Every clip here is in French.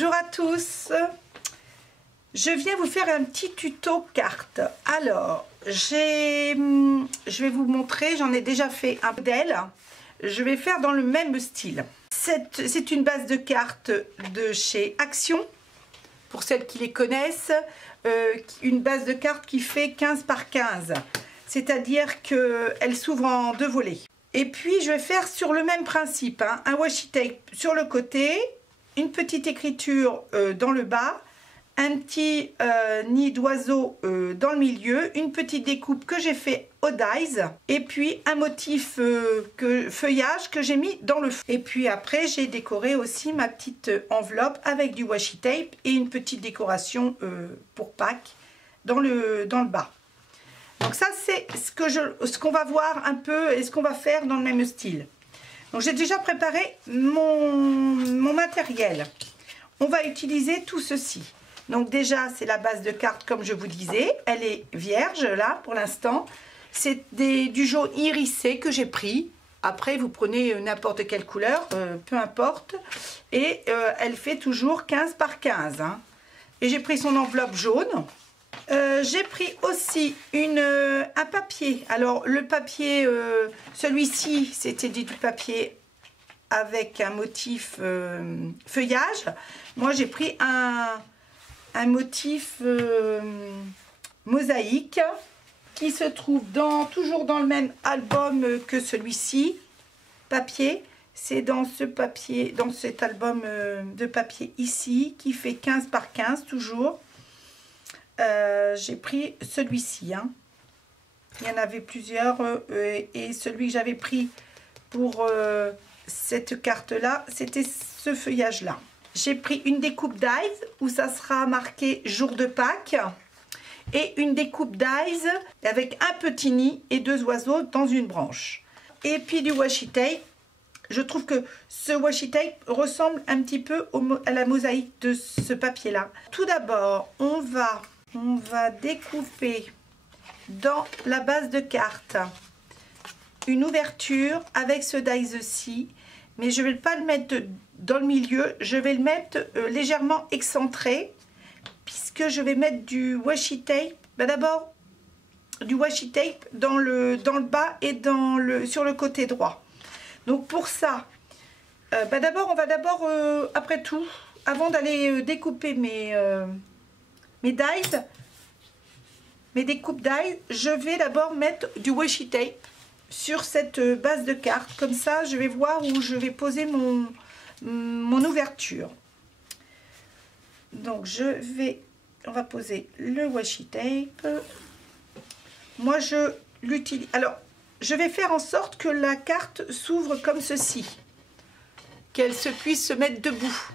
Bonjour à tous, je viens vous faire un petit tuto carte. Alors, je vais vous montrer, j'en ai déjà fait un modèle, je vais faire dans le même style. C'est une base de cartes de chez Action, pour celles qui les connaissent, une base de cartes qui fait 15 par 15, c'est-à-dire qu'elle s'ouvre en deux volets. Et puis je vais faire sur le même principe, hein, un washi tape sur le côté, une petite écriture dans le bas, un petit nid d'oiseau dans le milieu, une petite découpe que j'ai fait au dies, et puis un motif feuillage que j'ai mis dans le fond. Et puis après j'ai décoré aussi ma petite enveloppe avec du washi tape et une petite décoration pour Pâques dans le bas. Donc ça c'est ce qu'on va voir un peu et ce qu'on va faire dans le même style. Donc j'ai déjà préparé mon matériel. On va utiliser tout ceci. Donc déjà c'est la base de cartes comme je vous disais. Elle est vierge là pour l'instant. C'est du jaune irisé que j'ai pris. Après vous prenez n'importe quelle couleur, peu importe. Et elle fait toujours 15 par 15. Hein. Et j'ai pris son enveloppe jaune. J'ai pris aussi un papier. Alors le papier, celui-ci c'était du papier avec un motif feuillage. Moi j'ai pris un motif mosaïque qui se trouve toujours dans le même album que celui-ci. Papier, c'est dans cet album de papier ici qui fait 15 par 15 toujours. J'ai pris celui-ci, hein. Il y en avait plusieurs et celui que j'avais pris pour cette carte là c'était ce feuillage là. J'ai pris une découpe dies où ça sera marqué jour de Pâques et une découpe dies avec un petit nid et deux oiseaux dans une branche, et puis du washi tape. Je trouve que ce washi tape ressemble un petit peu à la mosaïque de ce papier là. Tout d'abord on va découper dans la base de carte une ouverture avec ce dies-ci, mais je ne vais pas le mettre dans le milieu, je vais le mettre légèrement excentré puisque je vais mettre du washi tape, d'abord du washi tape dans le bas et sur le côté droit. Donc pour ça, on va après tout, avant d'aller découper mes dies, mes découpes dies, je vais d'abord mettre du washi tape sur cette base de cartes. Comme ça, je vais voir où je vais poser mon ouverture. Donc, on va poser le washi tape. Moi, je l'utilise. Alors, je vais faire en sorte que la carte s'ouvre comme ceci, qu'elle puisse se mettre debout.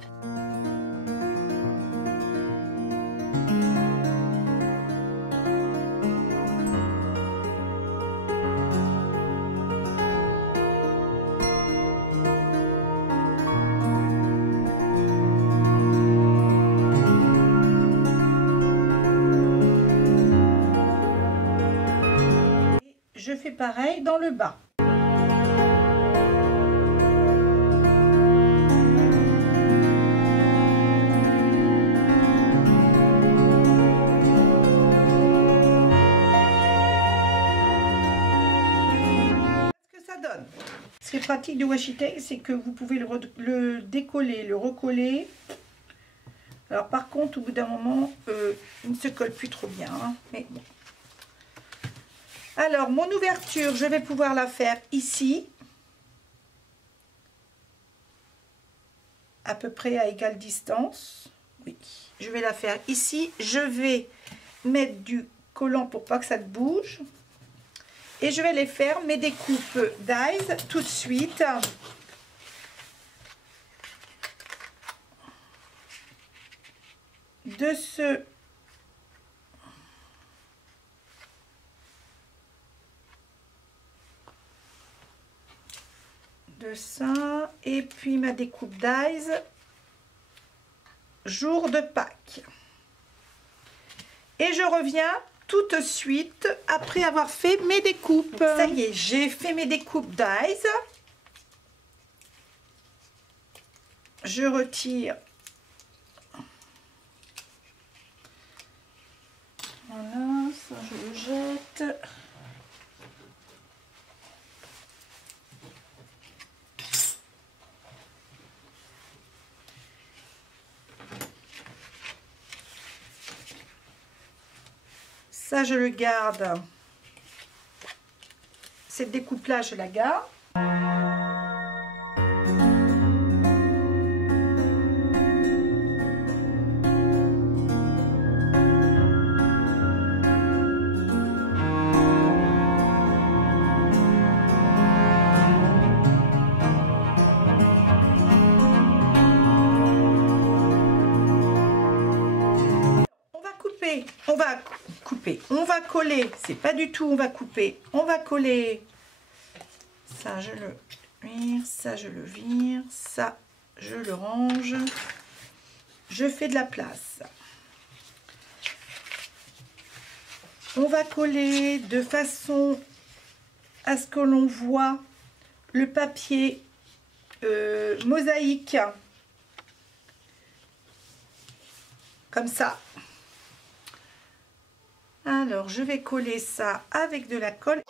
Je fais pareil dans le bas. Ce que ça donne. Ce qui est pratique du washi tape, c'est que vous pouvez le décoller, le recoller. Alors par contre, au bout d'un moment, il ne se colle plus trop bien, hein, mais bon. Alors, mon ouverture, je vais pouvoir la faire ici, à peu près à égale distance. Oui, je vais la faire ici. Je vais mettre du collant pour pas que ça bouge. Et je vais les faire, mes découpes dies, tout de suite. De ça, et puis ma découpe dies jour de Pâques, et je reviens tout de suite après avoir fait mes découpes. Ça y est, j'ai fait mes découpes dies. Je retire je jette. Ça, je le garde. Cette découpe-là, je la garde. On va coller, c'est pas du tout on va couper, on va coller. Ça je le vire, ça je le vire, ça je le range. Je fais de la place. On va coller de façon à ce que l'on voit le papier mosaïque. Comme ça. Alors, je vais coller ça avec de la colle.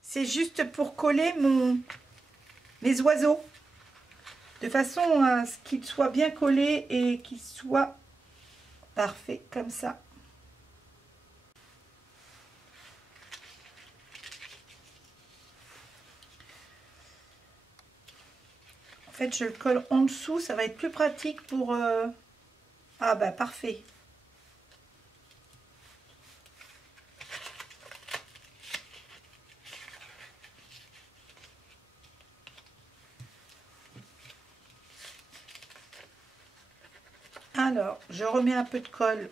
C'est juste pour coller mes oiseaux, de façon à ce qu'ils soient bien collés et qu'ils soient parfaits comme ça. En fait, je le colle en dessous, ça va être plus pratique pour... Ah bah parfait. Alors, je remets un peu de colle.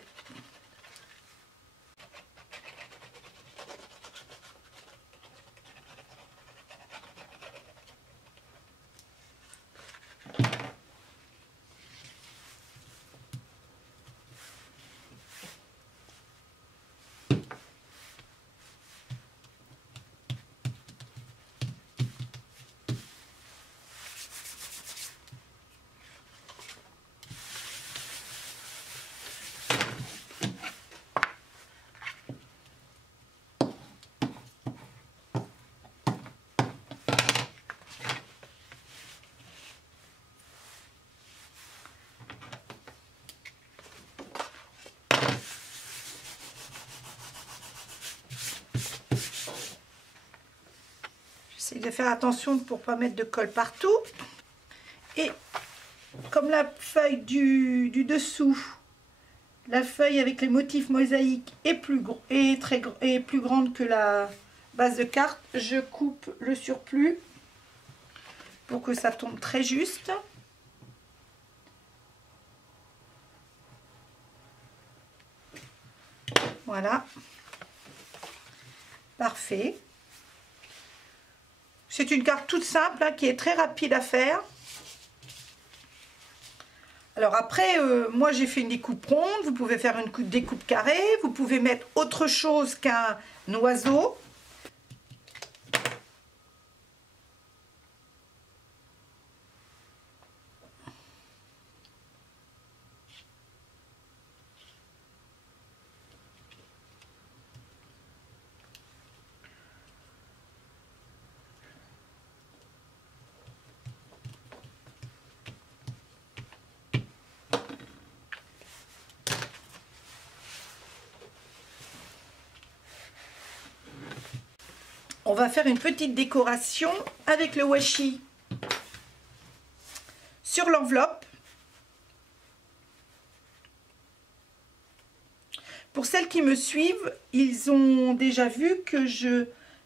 J'essaie de faire attention pour ne pas mettre de colle partout. Et comme la feuille du dessous, la feuille avec les motifs mosaïques est plus grande que la base de carte, je coupe le surplus pour que ça tombe très juste. Voilà. Parfait. C'est une carte toute simple hein, qui est très rapide à faire. Alors après, moi j'ai fait une découpe ronde, vous pouvez faire une découpe carrée, vous pouvez mettre autre chose qu'un oiseau. On va faire une petite décoration avec le washi sur l'enveloppe. Pour celles qui me suivent, ils ont déjà vu que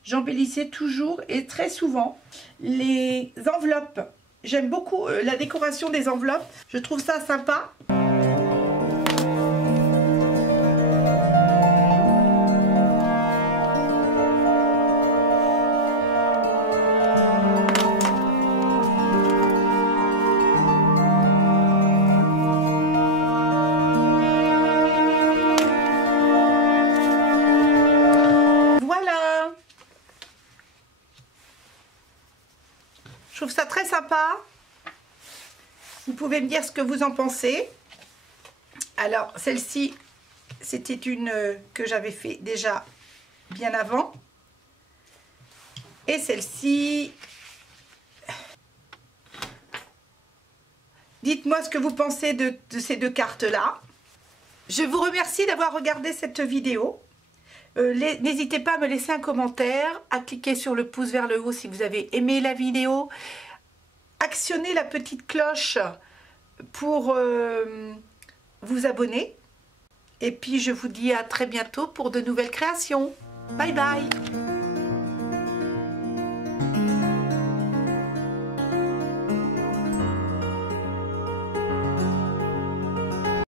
j'embellissais toujours et très souvent les enveloppes. J'aime beaucoup la décoration des enveloppes, je trouve ça sympa. Je trouve ça très sympa. Vous pouvez me dire ce que vous en pensez. Alors, celle-ci, c'était une que j'avais fait déjà bien avant. Et celle-ci, dites-moi ce que vous pensez de ces deux cartes-là. Je vous remercie d'avoir regardé cette vidéo. N'hésitez pas à me laisser un commentaire, à cliquer sur le pouce vers le haut si vous avez aimé la vidéo. Actionnez la petite cloche pour vous abonner. Et puis je vous dis à très bientôt pour de nouvelles créations. Bye bye!